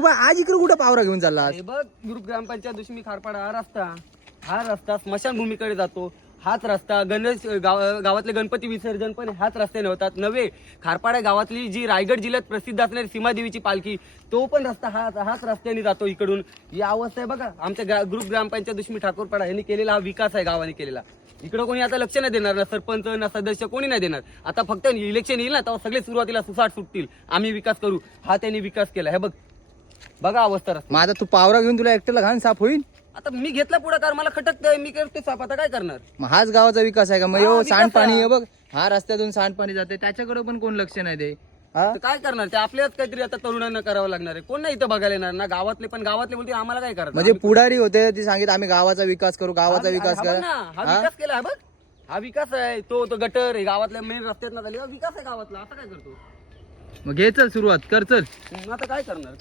बघ आज इकडे कुठं पावरा घेऊन चालला हे बघ ग्रुप ग्रामपंचायत दुश्मी खारपाडा हा रस्ता स्मशानभूमीकडे जातो. हाच रस्ता गणेश गावातले गणपती विसर्जन पण हाच रस्त्याने होतात. नव्हे खारपाडा गावातली जी रायगड जिल्ह्यात प्रसिद्ध असणारी सीमादेवीची पालखी तो पण रस्ता हाच रस्त्याने जातो इकडून. ही अवस्था आहे बघा आमच्या ग्रुप ग्रामपंचायत दुश्मी ठाकूरपाडा यांनी केलेला हा विकास आहे गावाने केलेला. इकडे कोणी आता लक्ष नाही देणार ना सरपंच ना सदस्य कोणी नाही देणार. आता फक्त इलेक्शन येईल ना तेव्हा सगळे सुरुवातीला सुसाट सुटतील आम्ही विकास करू. हा त्यांनी विकास केला. हे बघा अवस्था रस्ता. मग आता तू पावरा घेऊन तुला एकट्याला घाण साफ होईल. आता मी घेतला पुढाकार मला खटकतंय मी करतो साफ आता काय करणार. मग हाच गावाचा विकास आहे का? मग हा, यो विकास सांडपाणी आहे. हे बघ हा रस्त्यातून सांडपाणी जाते त्याच्याकडे पण कोण लक्ष नाही दे. हा तर काय करणार ते आपल्याच काहीतरी आता तरुणांना करावं लागणार आहे. कोण नाही इथं बघायला येणार ना. गावातले बोलते आम्हाला काय करायचं. म्हणजे पुढारी होते ती सांगितलं आम्ही गावाचा विकास करू गावाचा विकास हा बघ करा. ना, हा विकास केला हा बघ. हा विकास आहे तो गटर आहे गावातल्या मेन रस्त्यात ना झाली विकास आहे गावातला. आता काय करतो मग घे चल सुरुवात कर चल. आता काय करणार.